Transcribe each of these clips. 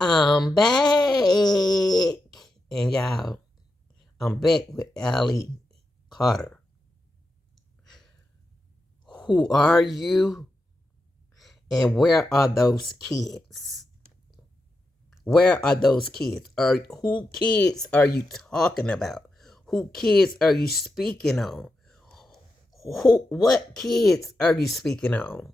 I'm back. And y'all, I'm back with Allie Carter. Who are you? And where are those kids? Where are those kids? Or who kids are you talking about? Who kids are you speaking on? What kids are you speaking on?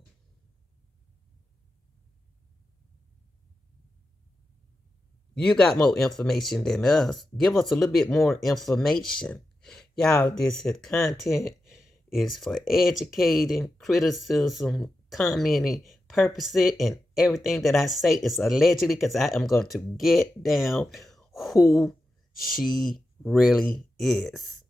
You got more information than us. Give us a little bit more information. Y'all, this content is for educating, criticism, commenting, purposes, and everything that I say is allegedly because I am going to get down who she really is.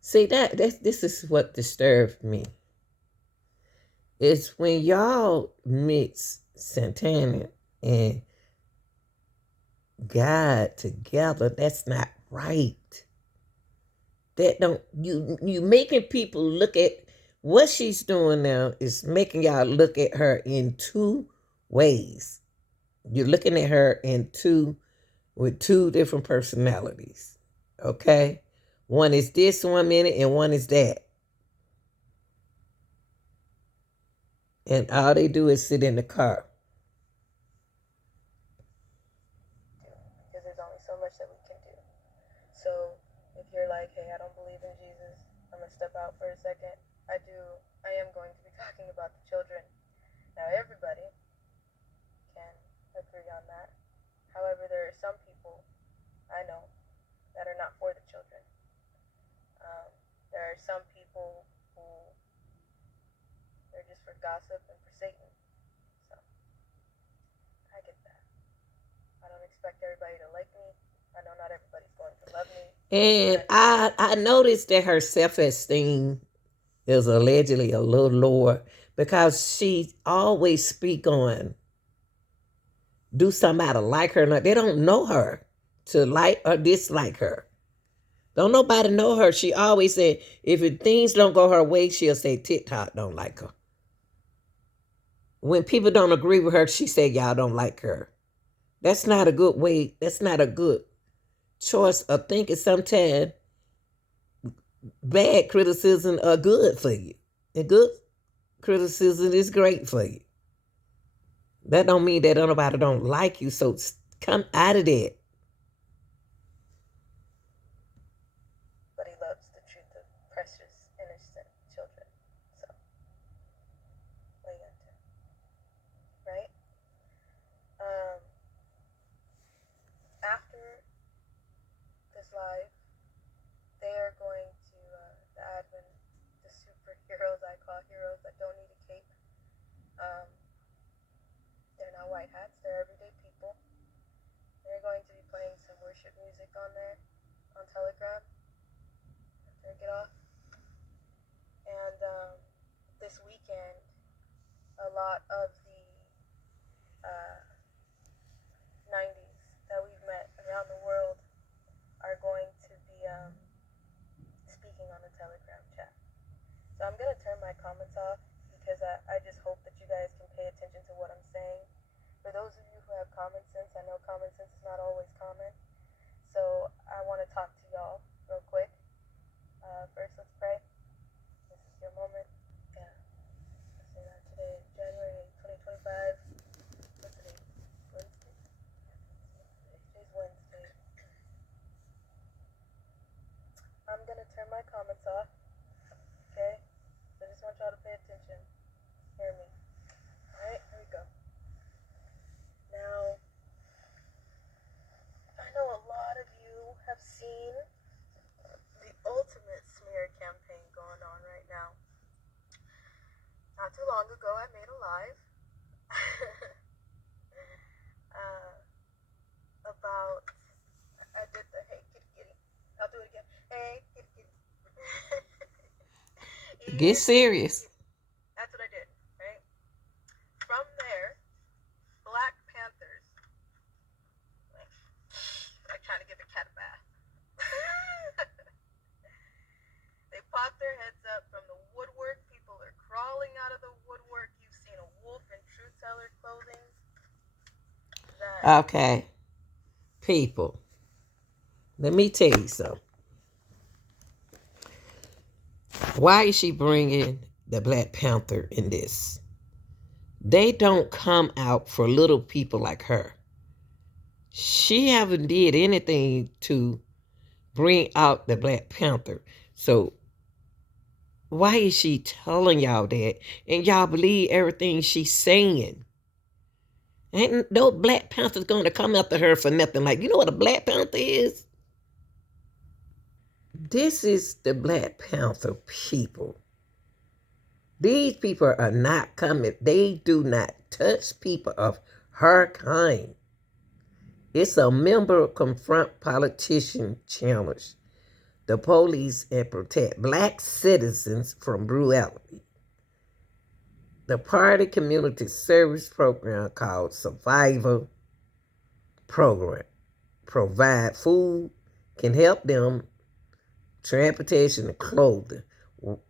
See this is what disturbed me. It's when y'all mix Santana and God together. That's not right. That don't you making people look at what she's doing now is making y'all look at her in two ways. You're looking at her in two with two different personalities. Okay? One is this 1 minute and one is that. And all they do is sit in the car. And I noticed that her self esteem is allegedly a little lower because she always speak on do somebody like her or not. They don't know her to like or dislike her. Don't nobody know her. She always said if things don't go her way, she'll say TikTok don't like her. When people don't agree with her, she said y'all don't like her. That's not a good way. That's not a good choice of thinking. Sometimes bad criticism are good for you. And good criticism is great for you. That don't mean that nobody don't like you. So come out of that. get off. And this weekend, a lot of the uh, 90s that we've met around the world are going to be speaking on the Telegram chat. So I'm going to turn my comments off because I just hope that you guys can pay attention to what I'm saying. For those of you who have common sense, I know common sense is not always common. So I want to talk to y'all real quick. First, let's pray. This is your moment. Yeah, let's say that today, January 2025. What's the date? Wednesday? Today's Wednesday. I'm going to turn my comments off. Okay? So I just want y'all to pay attention. Hear me. Alright, here we go. Now, I know a lot of you have seen the ultimate smear campaign going on right now. Not too long ago, I made a live about, I did the hey kitty kitty. I'll do it again. Hey kitty kitty. Get serious. That's what I did, right? From there, Black Panthers, like trying to give a cat a bath. They pop their heads up from the woodwork. People are crawling out of the woodwork. You've seen a wolf in Truth Teller clothing. Okay. People, let me tell you something. Why is she bringing the Black Panther in this? They don't come out for little people like her. She haven't did anything to bring out the Black Panther. So why is she telling y'all that? And y'all believe everything she's saying. Ain't no Black Panther's going to come after her for nothing. Like, you know what a Black Panther is? This is the Black Panther people. These people are not coming. They do not touch people of her kind. It's a member confront politician challenge the police and protect Black citizens from brutality. The party community service program called Survivor Program provide food, can help them transportation and clothing,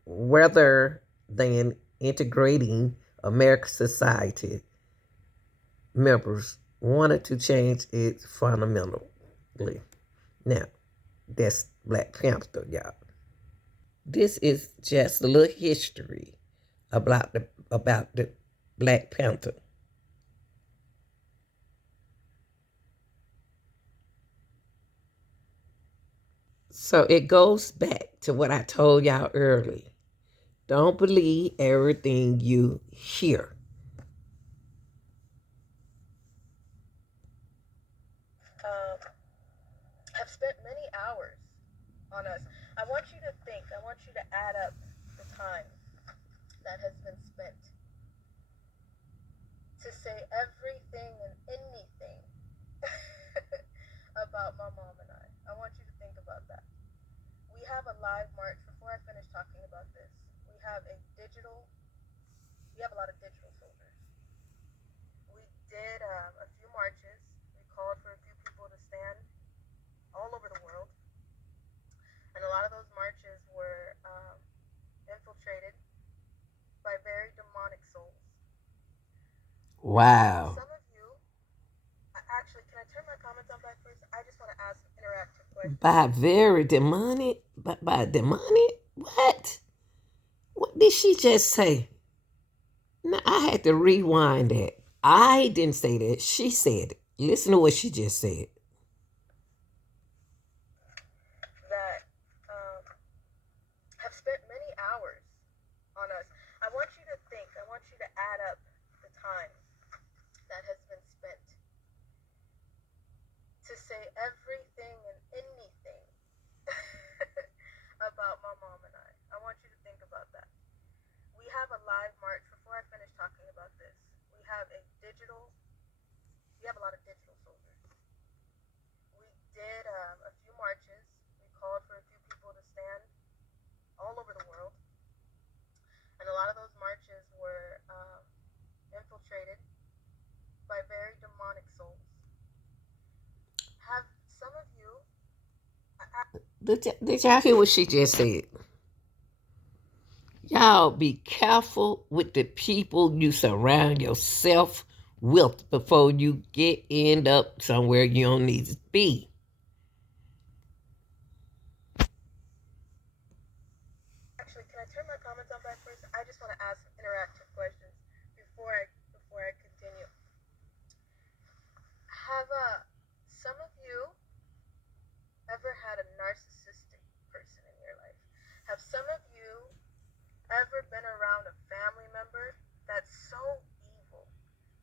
rather than integrating American society. Members wanted to change it fundamentally. Now, that's Black Panther, y'all. This is just a little history about the Black Panther. So it goes back to what I told y'all earlier. Don't believe everything you hear. Have spent many hours on us. I want you to think, I want you to add up the time that has been spent to say everything and anything about my mom and I. I want you to think about that. We have a live march. Before I finish talking about this, we have a lot of digital soldiers. We did a few marches. We called for a few people to stand all over the world. And a lot of those marches were infiltrated by very demonic souls. Wow. Some of you, actually, can I turn my comments on back first? I just want to ask interactive questions. By very demonic? By demonic? What? What did she just say? Now, I had to rewind that. I didn't say that. She said it. Listen to what she just said. That have spent many hours on us. I want you to think, I want you to add up the time that has been spent to say everything and anything about my mom and I. I want you to think about that. We have a live march. Before I finish talking about this, we have a lot of digital soldiers. We did a few marches. We called for a few people to stand Did y'all hear what she just said? Y'all be careful with the people you surround yourself with before you end up somewhere you don't need to be. Actually, can I turn my comments on back first? I just want to ask some interactive questions before I continue. Have some of you ever had a narcissistic person in your life? Have some of you ever been around a family member that's so evil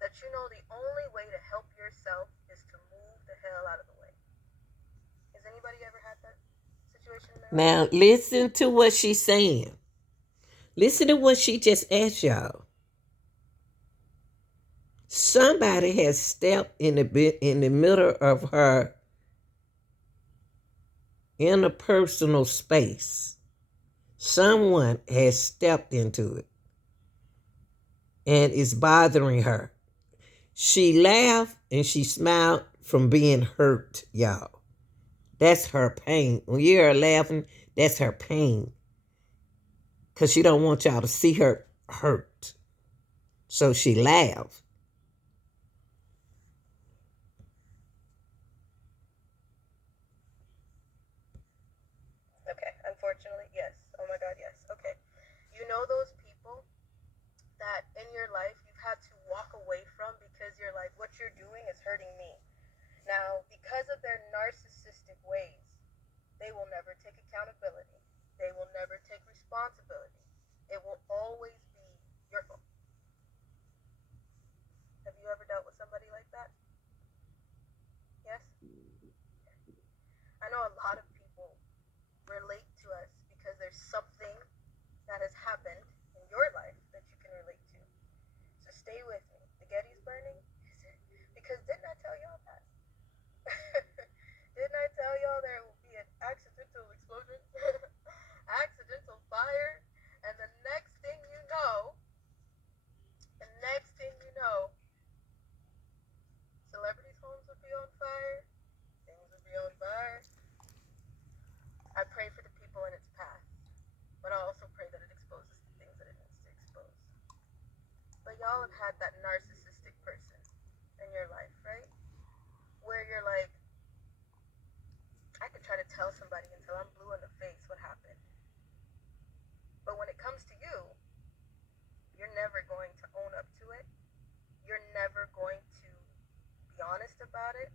that you know the only way to help yourself is to move the hell out of the way? Has anybody ever had that situation in their life? Now, listen to what she's saying. Listen to what she just asked y'all. Somebody has stepped in the middle of her interpersonal space. Someone has stepped into it and is bothering her. She laughed and she smiled from being hurt, y'all. That's her pain. When you hear her laughing, that's her pain. Because she don't want y'all to see her hurt. So she laughed. Okay, unfortunately, yes. Oh my God, yes. Okay. You know those people that in your life you've had to walk away from because you're like, what you're doing is hurting me. Now, because of their narcissistic ways, they will never take accountability. They will never take responsibility. It will always be your fault. Have you ever dealt with somebody like that? Yes? I know a lot of people relate to us because there's something that has happened in your life that you can relate to. So stay with me. The Getty's burning? Because didn't I tell y'all that? Didn't I tell y'all there will be an accidental explosion? Accidental fire? And the next thing you know, celebrities' homes would be on fire. Things would be on fire. I pray for the people in its path, but I also pray that it exposes the things that it needs to expose. But y'all have had that narcissistic person in your life, right? Where you're like, I could try to tell somebody until I'm blue in the face what happened. But when it comes to you, you're never going to own up to it. You're never going to be honest about it.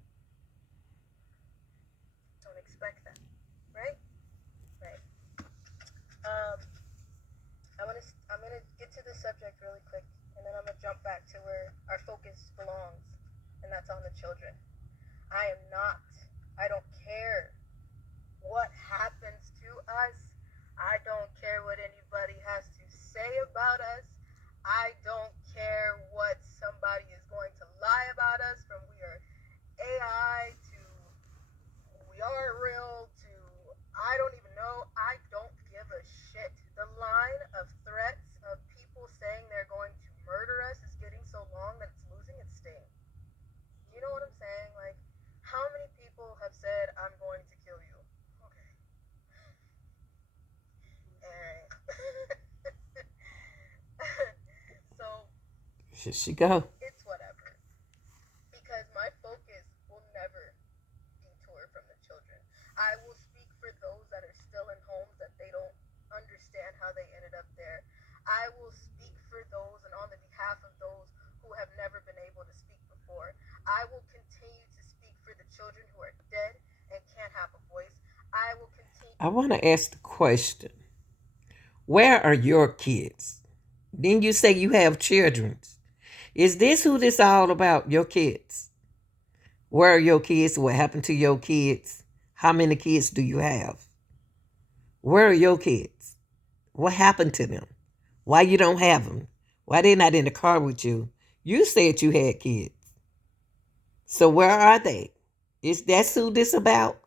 Don't expect that, right? Right. I'm gonna get to the subject really quick, and then I'm gonna jump back to where our focus belongs, and that's on the children. I don't care what happens to us. I don't care what anybody has to say about us. I don't care what somebody is going to lie about us, from we are AI to we aren't real to I don't even know. I don't give a shit. The line of threats of people saying they're going to murder us is getting so long that it's losing its sting. You know what I'm saying? Like, how many people have said, I'm going to kill you? Okay. Alright. So, Here she go. it's whatever. Because my focus will never detour from the children. I will speak for those that are still in homes that they don't understand how they ended up there. I will speak for those and on the behalf of those who have never been able to speak before. I will continue to speak for the children who are dead and can't have a voice. I will continue. I want to ask the question, where are your kids? Didn't you say you have children? Is this who this all about, your kids? Where are your kids? What happened to your kids? How many kids do you have? Where are your kids? What happened to them? Why you don't have them? Why they not in the car with you? You said you had kids. So where are they? Is that who this about?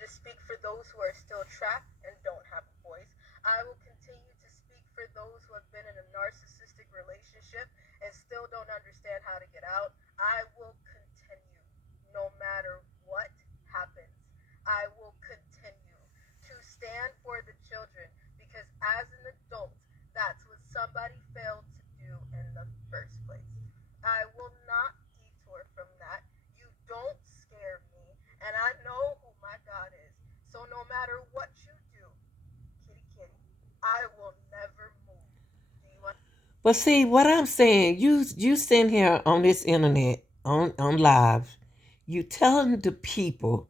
To speak for those who are still trapped and don't have a voice. I will continue to speak for those who have been in a narcissistic relationship and still don't understand how to get out, I will continue no matter what happens. I will continue to stand for the children because as an adult, that's what somebody failed to do in the first place. I will not detour from that. You don't scare me, and I know who my God is. So no matter what you do, kitty kitty, I will never move. Do you understand? But see, what I'm saying, you sitting here on this internet, on live, you telling the people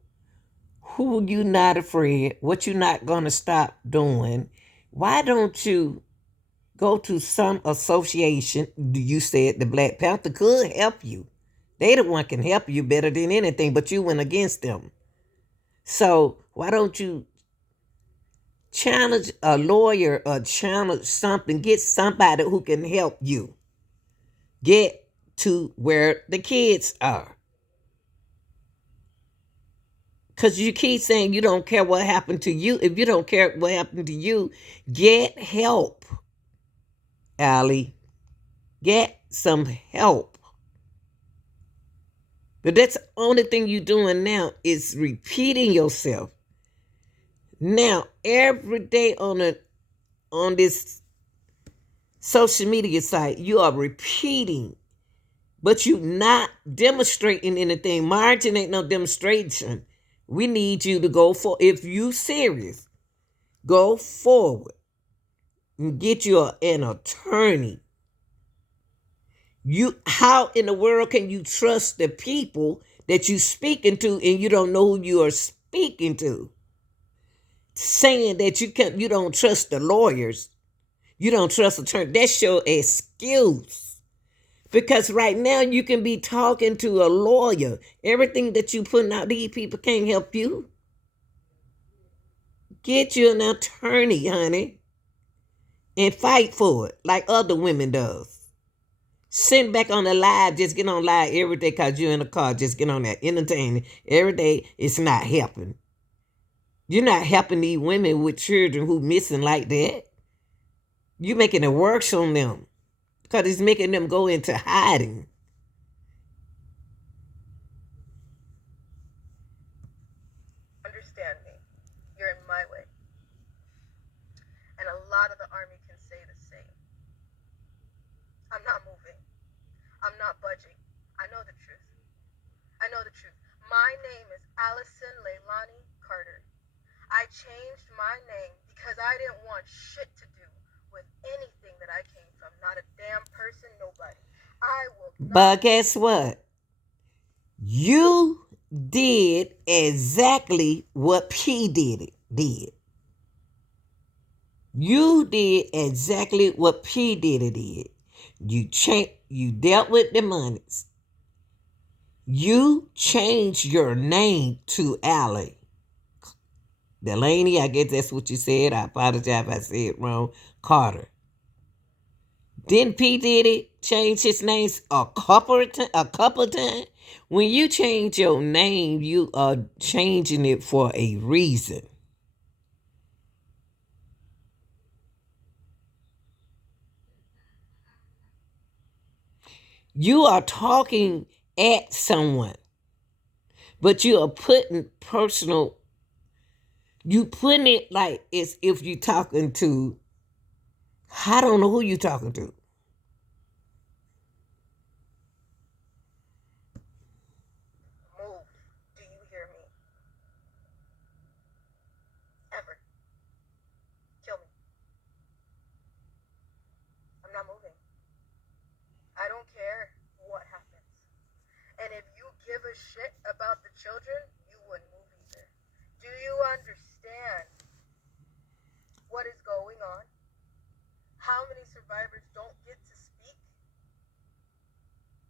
who you not afraid, what you not gonna stop doing. Why don't you go to some association? You said the Black Panther could help you. They the one can help you better than anything, but you went against them. So why don't you challenge a lawyer or challenge something? Get somebody who can help you get to where the kids are. Because you keep saying you don't care what happened to you. If you don't care what happened to you, get help, Allie. Get some help. But that's the only thing you're doing now is repeating yourself. Now, every day on this social media site, you are repeating, but you not demonstrating anything. Margin ain't no demonstration. We need you to go for, if you serious, go forward and get you an attorney. How in the world can you trust the people that you speaking to and you don't know who you are speaking to? Saying that you don't trust the lawyers, you don't trust attorney. That's your excuse. Because right now you can be talking to a lawyer. Everything that you putting out, these people can't help you. Get you an attorney, honey, and fight for it like other women does. Send back on the live, just get on live every day because you're in the car. Just get on that entertaining every day. It's not helping. You're not helping these women with children who missing like that. You're making it worse on them because it's making them go into hiding. Understand me. You're in my way. And a lot of the army can say the same. I'm not moving. I'm not budging. I know the truth. I know the truth. My name is Allison Leilani Carter. I changed my name because I didn't want shit to do with anything that I came from. Not a damn person, nobody. I will not. But guess what? You did exactly what P did. You did exactly what P did. You dealt with the monies. You changed your name to Allie. Delaney, I guess that's what you said. I apologize if I said it wrong. Carter. Didn't P Diddy change his name a couple of times? When you change your name, you are changing it for a reason. You are talking at someone, but you are putting personal, you putting it like as if you're talking to, I don't know who you're talking to. Move. Do you hear me? Ever. Kill me. I'm not moving. I don't care what happens. And if you give a shit about the children, you wouldn't move either. Do you understand what is going on? How many survivors don't get to speak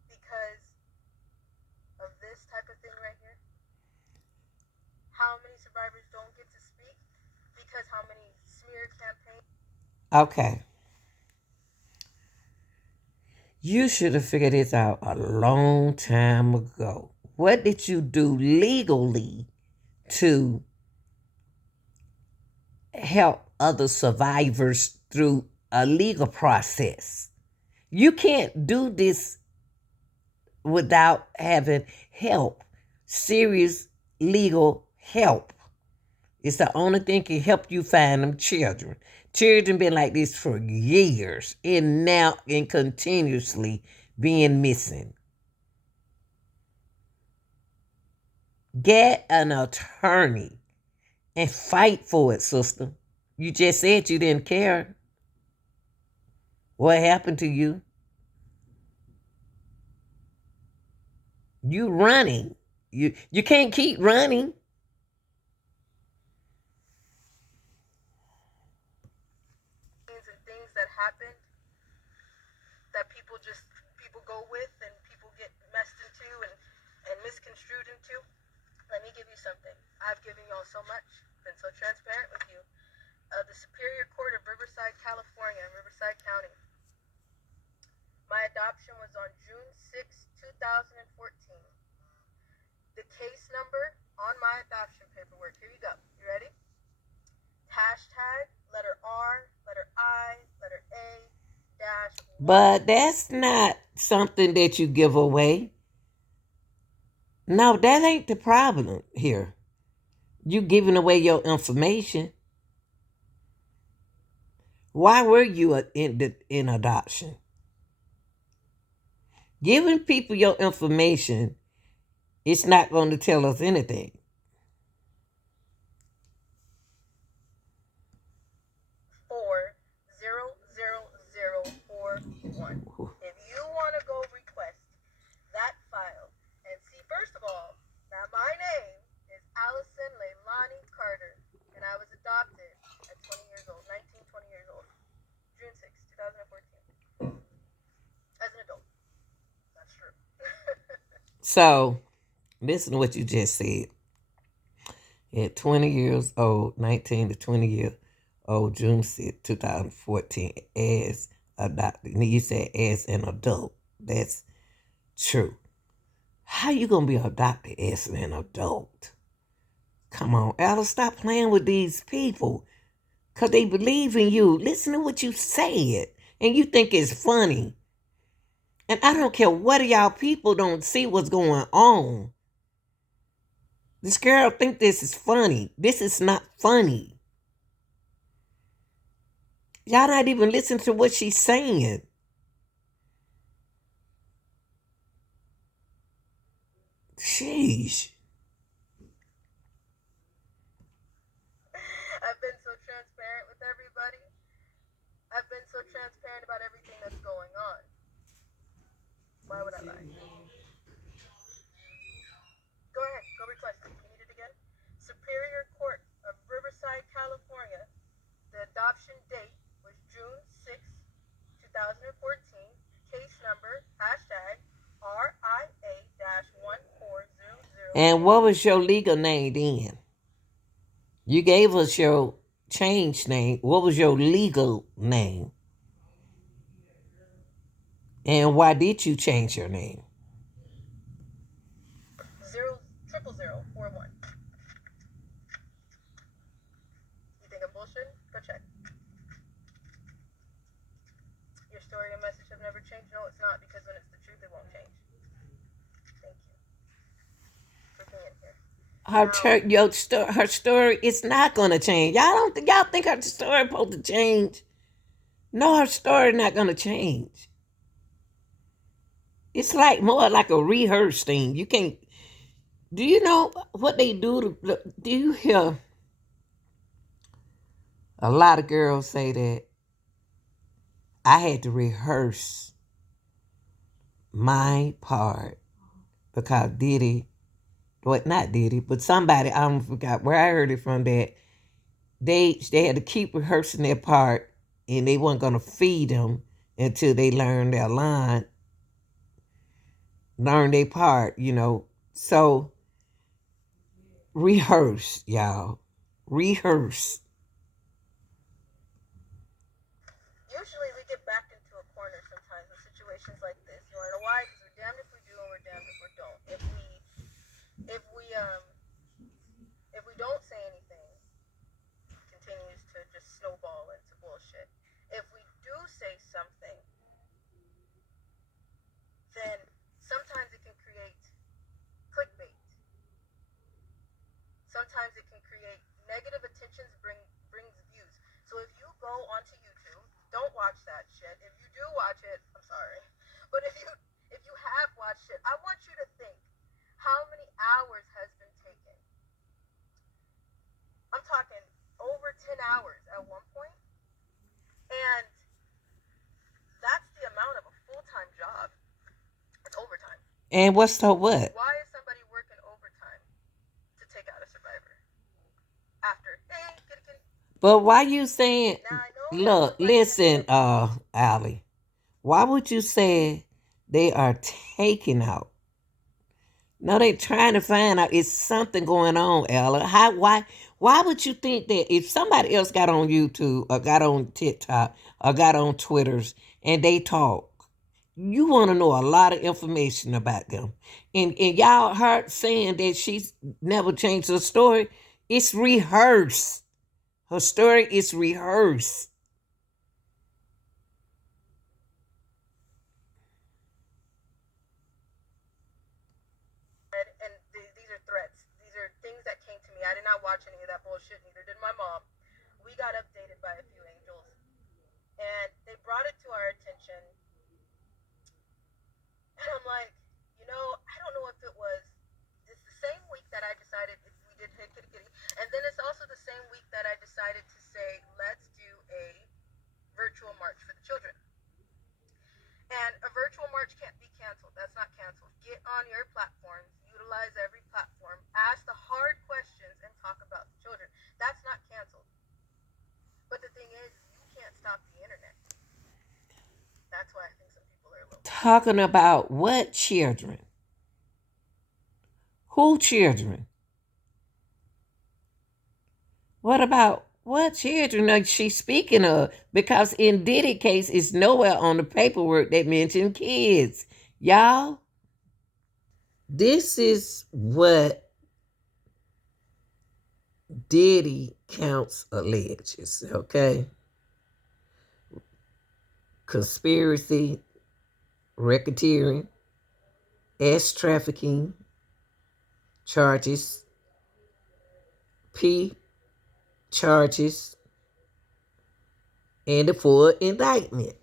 because of this type of thing right here? How many survivors don't get to speak because how many smear campaigns? Okay. You should have figured this out a long time ago. What did you do legally to help other survivors through a legal process. You can't do this without having help, serious legal help. It's the only thing can help you find them children. Children been like this for years and now and continuously being missing. Get an attorney and fight for it, sister. You just said you didn't care. What happened to you? You running. You can't keep running. And things that happened that people go with and people get messed into and misconstrued into. Let me give you something. I've given y'all so much, been so transparent with you. The Superior Court of Riverside, California, Riverside County. My adoption was on June 6, 2014. The case number on my adoption paperwork. Here you go. You ready? Hashtag, letter R, letter I, letter A, dash. But that's not something that you give away. No, that ain't the problem here. You giving away your information. Why were you in adoption? Giving people your information, it's not going to tell us anything. If you want to go request that file and see, first of all, now my name is Allison Leilani Carter, and I was adopted at 20 years old, 19, 20 years old, June 6, 2014, as an adult. That's true. So, listen to what you just said. At 20 years old, 19 to 20 years old, June 6, 2014, as adopted. And you said as an adult. That's true. How you going to be adopted as an adult? Come on, Alice, stop playing with these people. Because they believe in you. Listen to what you said. And you think it's funny. And I don't care what y'all people don't see what's going on. This girl think this is funny. This is not funny. Y'all not even listening to what she's saying. Sheesh. I've been so transparent with everybody. I've been so transparent about everything that's going on. Why would I lie? Go ahead, go request it. You need it again? Superior Court of Riverside, California. The adoption date was June 6, 2014. Case number, hashtag RIA-1400. And what was your legal name then? You gave us your change name. What was your legal name? And why did you change your name? 00041. You think I'm bullshitting? Go check. Your story and message have never changed? No, it's not, because when it's the truth, it won't change. Thank you for being here. Her story is not gonna change. Y'all think her story supposed to change? No, her story not gonna change. It's like more like a rehearsed thing. You can't. Do you know what they do? Do you hear a lot of girls say that I had to rehearse my part because Diddy, well, not Diddy, but somebody, I don't forgot where I heard it from, that they had to keep rehearsing their part and they weren't going to feed them until they learned their line, learn their part, So rehearse, y'all. Rehearse. Usually we get backed into a corner sometimes in situations like this. You wanna know why? Because we're damned if we do and we're damned if we don't. If we don't say anything, it continues to just snowball into bullshit. If we do that shit. If you do watch it, I'm sorry. But if you have watched it, I want you to think how many hours has been taken. I'm talking over 10 hours at one point, and that's the amount of a full-time job. It's overtime. And what's so what? Why is somebody working overtime to take out a survivor after? Hey, kitty. But why you saying, Now I know look, listen, Allie, why would you say they are taking out? No, they trying to find out. It's something going on, Ella. Why would you think that if somebody else got on YouTube or got on TikTok or got on Twitters and they talk, you want to know a lot of information about them. And y'all heard saying that she's never changed her story. It's rehearsed. Her story is rehearsed. And these are threats. These are things that came to me. I did not watch any of that bullshit, neither did my mom. We got updated by a few angels, and they brought it to our attention. And I'm like, I don't know if it was it's the same week that I decided if we did hit kitty kitty, and then it's also the same week that I decided to say let's do a virtual march for the children. And a virtual march can't be canceled. That's not canceled. Get on your platforms, utilize every platform, ask the hard questions, and talk about the children. That's not canceled. But the thing is, you can't stop the internet. That's why I think some people are a little. Talking about what children? Who children? What about what children are she speaking of? Because in Diddy case, it's nowhere on the paperwork that mentioned kids. Y'all, this is what Diddy counts alleges, okay? Conspiracy, racketeering, S trafficking charges, P charges, and the full indictment.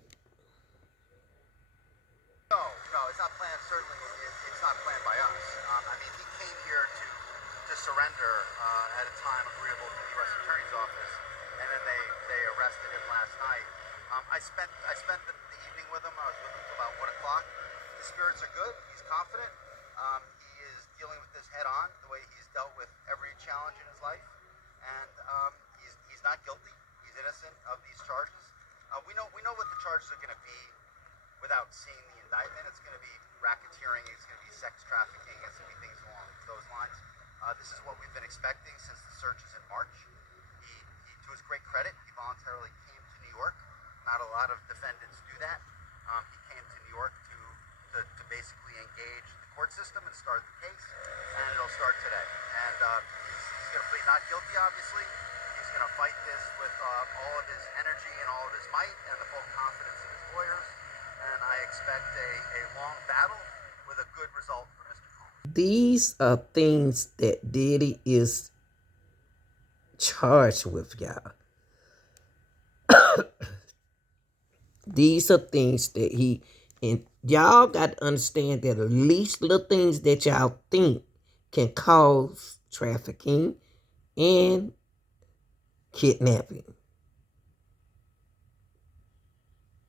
No, it's not planned. Certainly, it's not planned by us. I mean, he came here to surrender at a time agreeable to the U.S. Attorney's Office, and then they arrested him last night. I spent the evening with him. I was with him till about 1 o'clock. His spirits are good. He's confident. He is dealing with this head on, the way he's dealt with every challenge in his life, and he's not guilty. He's innocent of these charges. We know what the charges are going to be. Without seeing the indictment, it's going to be racketeering, it's going to be sex trafficking, it's going to be things along those lines. This is what we've been expecting since the searches in March. He, to his great credit, he voluntarily came to New York. Not a lot of defendants do that. He came to New York to basically engage the court system and start the case, and it'll start today. And he's going to plead not guilty, obviously. He's going to fight this with all of his energy and all of his might and the full confidence of his lawyers. And I expect a long battle with a good result for Mr. Combs. These are things that Diddy is charged with, y'all. These are things that and y'all got to understand that the least little things that y'all think can cause trafficking and kidnapping.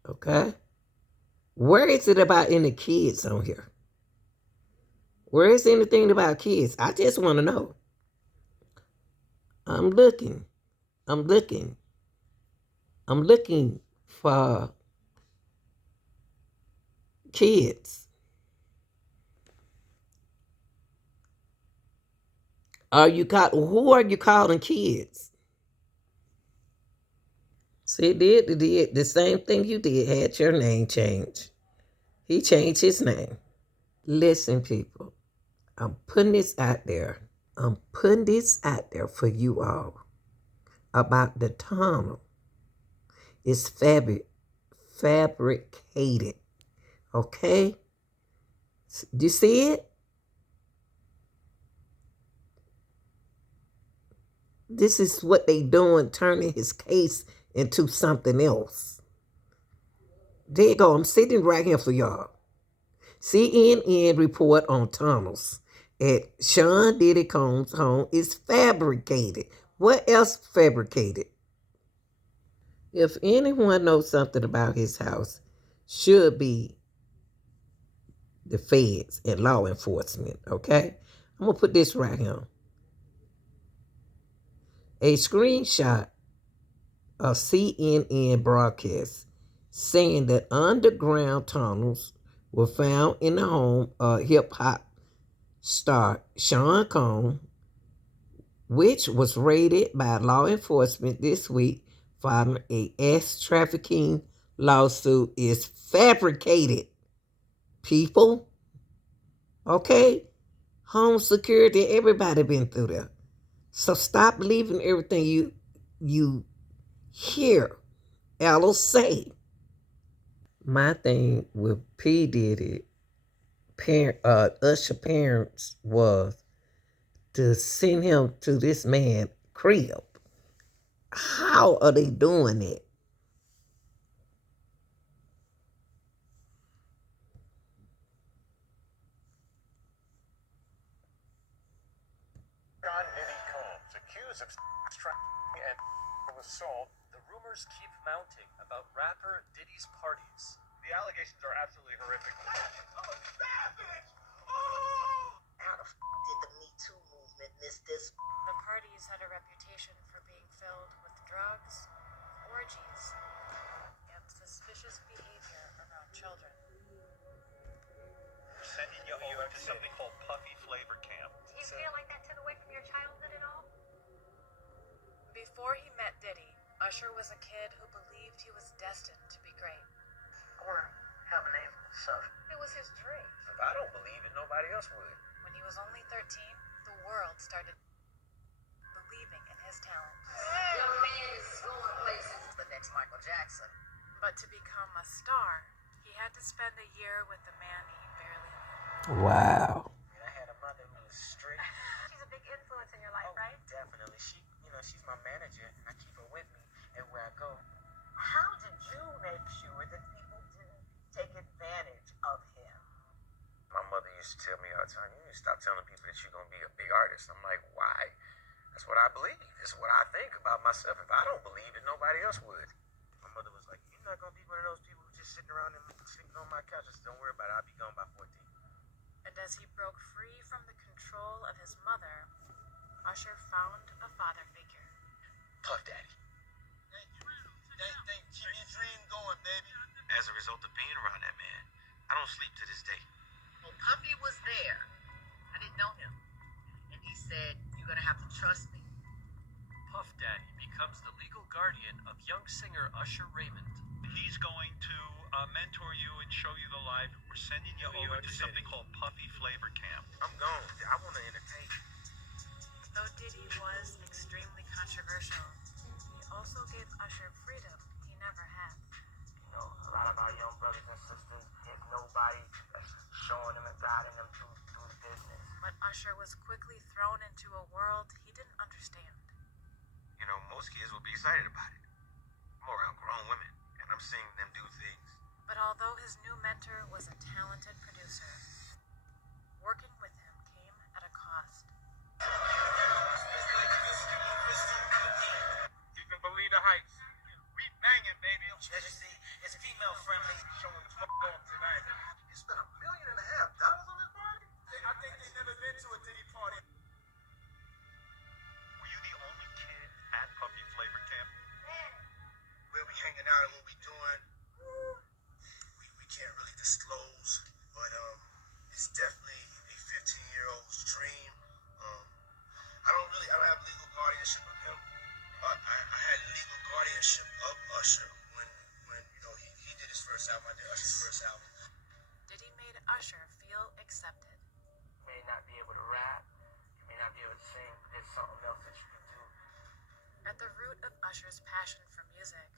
Okay? Where is it about any kids on here? Where is anything about kids? I just want to know. I'm looking for kids. Who are you calling kids? See, did the same thing you did, had your name changed. He changed his name. Listen, people, I'm putting this out there. I'm putting this out there for you all about the tunnel. It's fabricated. Okay? Do you see it? This is what they doing, turning his case into something else. There you go. I'm sitting right here for y'all. CNN report on tunnels at Sean Diddy Combs' home is fabricated. What else fabricated? If anyone knows something about his house, should be the feds and law enforcement, okay? I'm going to put this right here. A screenshot of CNN broadcast saying that underground tunnels were found in the home of hip-hop star Sean Combs, which was raided by law enforcement this week following a sex trafficking lawsuit, is fabricated. People, okay? Home security, everybody been through that. So stop believing everything you hear Ella say. My thing with P. Diddy, Usher parents, was to send him to this man crib. How are they doing it? Sean Diddy Combs, accused of trafficking and assault. The rumors keep mounting about rapper Diddy's parties. The allegations are absolutely horrific. How the did the Me Too movement miss this? The parties had a reputation for being filled with drugs, orgies, and suspicious behavior around children. We're sending you over to something called Puffy Flavor Camp. Do you feel like that took away from your childhood at all? Before he met Diddy, Usher was a kid who believed he was destined to be great. I want to have a name for myself. It was his dream. If I don't believe it, nobody else would. When he was only 13, the world started believing in his talent. Young man is going places. The next Michael Jackson. But to become a star, he had to spend a year with the man he barely knew. Wow. And I had a mother who was strict. She's a big influence in your life, right? Definitely. She's my manager. I keep her with me everywhere I go. How did you make sure that people didn't take advantage of him? My mother used to tell me all the time, you need to stop telling people that you're going to be a big artist. I'm like, why? That's what I believe. It's what I think about myself. If I don't believe it, nobody else would. My mother was like, you're not going to be one of those people who just sitting around and sleeping on my couch. I said, don't worry about it. I'll be gone by 14. And as he broke free from the control of his mother, Usher found a father figure. Puff Daddy. Thank you. Keep your dream going, baby. As a result of being around that man, I don't sleep to this day. Well, Puffy was there. I didn't know him. And he said, you're going to have to trust me. Puff Daddy becomes the legal guardian of young singer Usher Raymond. He's going to mentor you and show you the life. We're sending you over to something called Puffy Flavor Camp. I'm gone. I want to entertain. Though Diddy was extremely controversial, he also gave Usher freedom he never had. You know, a lot of our young brothers and sisters get nobody that's showing them and guiding them through the business. But Usher was quickly thrown into a world he didn't understand. You know, most kids will be excited about it. I'm around grown women, and I'm seeing them do things. But although his new mentor was a talented producer, working with him came at a cost. You can believe the heights. We banging, baby. As you see, it's female friendly. Showing the fuck off tonight. You spent $1.5 million on this party? I think they've never been to a Diddy party. Were you the only kid at Puffy Flavor Camp? Where we hanging out and what we doing, we can't really disclose, but it's definitely a 15-year-old's dream. I don't have legal guardianship of him. I had legal guardianship of Usher when he did his first album. I did Usher's first album. Diddy made Usher feel accepted. You may not be able to rap, you may not be able to sing, but there's something else that you can do. At the root of Usher's passion for music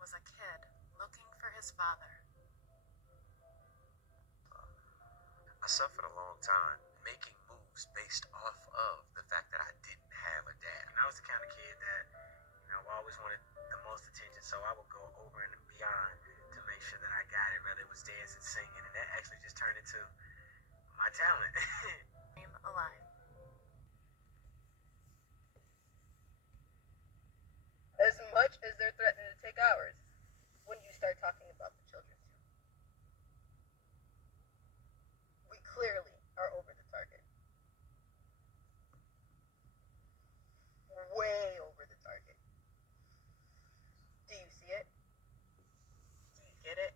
was a kid looking for his father. I suffered a long time making moves based off of the fact that I didn't have a dad. And I was the kind of kid that, I always wanted the most attention, so I would go over and beyond to make make sure that I got it, whether it was dancing, singing, and that actually just turned into my talent. I'm alive. As much as they're threatening to take ours, when you start talking about the children too. We clearly are over the target. Way over the target. Do you see it? Do you get it?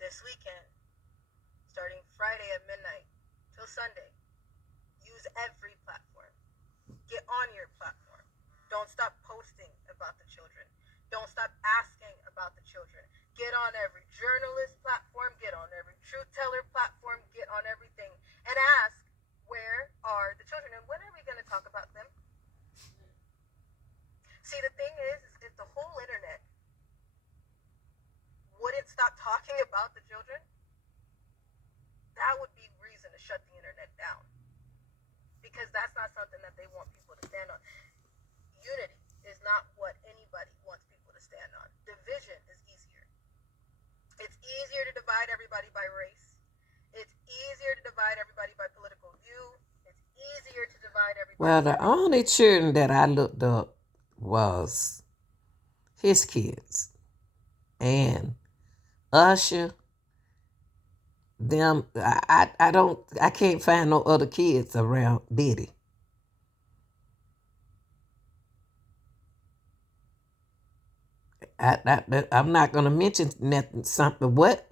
This weekend, starting Friday at midnight till Sunday, use every platform. Get on your platform. Don't stop posting about the children. Don't stop asking about the children. Get on every journalist platform. Get on every truth teller platform. Get on everything and ask, where are the children and when are we going to talk about them? See, the thing is if the whole internet wouldn't stop talking about the children, that would be reason to shut the internet down. Because that's not something that they want people to stand on. Unity is not what anybody wants people to stand on. Division is easier. It's easier to divide everybody by race. It's easier to divide everybody by political view. It's easier to divide everybody. Well, the only children that I looked up was his kids and Usher. Them, I can't find no other kids around Diddy. I'm not gonna mention nothing. Something what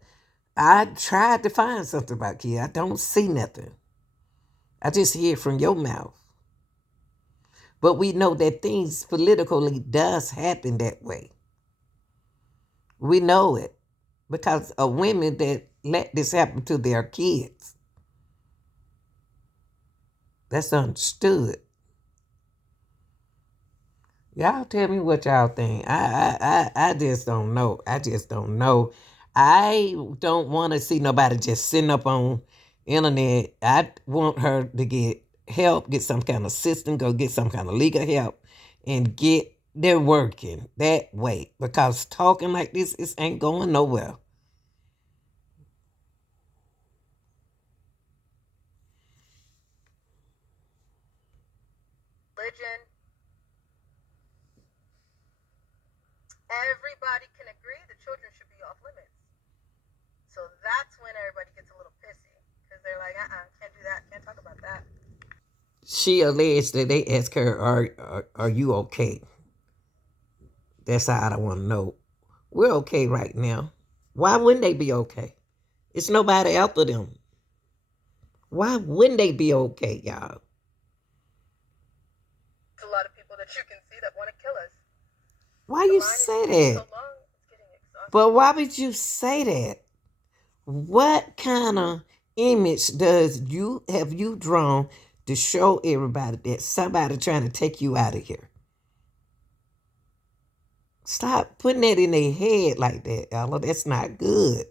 I tried to find something about kid. I don't see nothing. I just hear it from your mouth. But we know that things politically does happen that way. We know it because of women that let this happen to their kids. That's understood. Y'all tell me what y'all think. I just don't know. I just don't know. I don't want to see nobody just sitting up on internet. I want her to get help, get some kind of system, go get some kind of legal help, and get they're working that way. Because talking like this, it ain't going nowhere. Religion. Everybody can agree the children should be off limits. So that's when everybody gets a little pissy. Because they're like, can't do that, can't talk about that. She alleged that they asked her, are you okay? That's all I want to know. We're okay right now. Why wouldn't they be okay? It's nobody after them. Why wouldn't they be okay, y'all? There's a lot of people that you can see that want to kill us. Why you say that? So long, it's getting exhausting. But why would you say that? What kind of image have you drawn to show everybody that somebody trying to take you out of here? Stop putting that in their head like that, Ella. That's not good.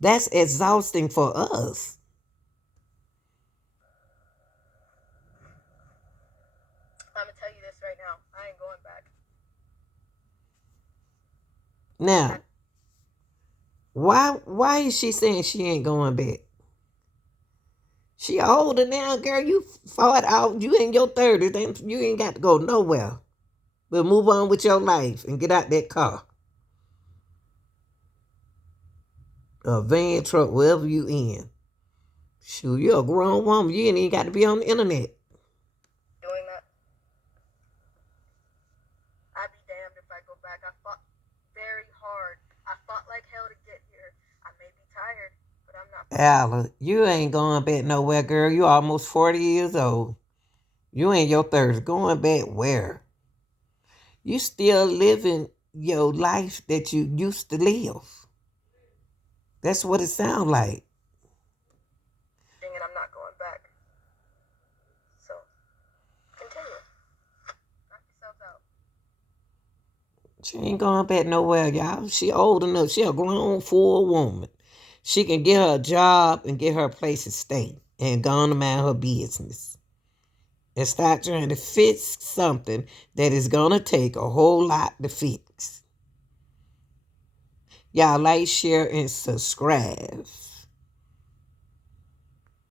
That's exhausting for us. I'm going to tell you this right now. I ain't going back. Now, why is she saying she ain't going back? She older now, girl. You fought out. You in your 30s. You ain't got to go nowhere. But move on with your life and get out that car. A van, truck, wherever you in. Shoot, you're a grown woman. You ain't even got to be on the internet. Doing that. I'd be damned if I go back. I fought very hard. I fought like hell to get here. I may be tired, but I'm not. Alla, you ain't going back nowhere, girl. You almost 40 years old. You in your 30s. Going back where? You still living your life that you used to live. That's what it sounds like. And I'm not going back. So, continue. Knock yourselves out. She ain't going back nowhere, y'all. She old enough. She a grown, full woman. She can get her a job and get her a place to stay and go on to mind her business. and stop trying to fix something that is going to take a whole lot to fix. Y'all like, share, and subscribe.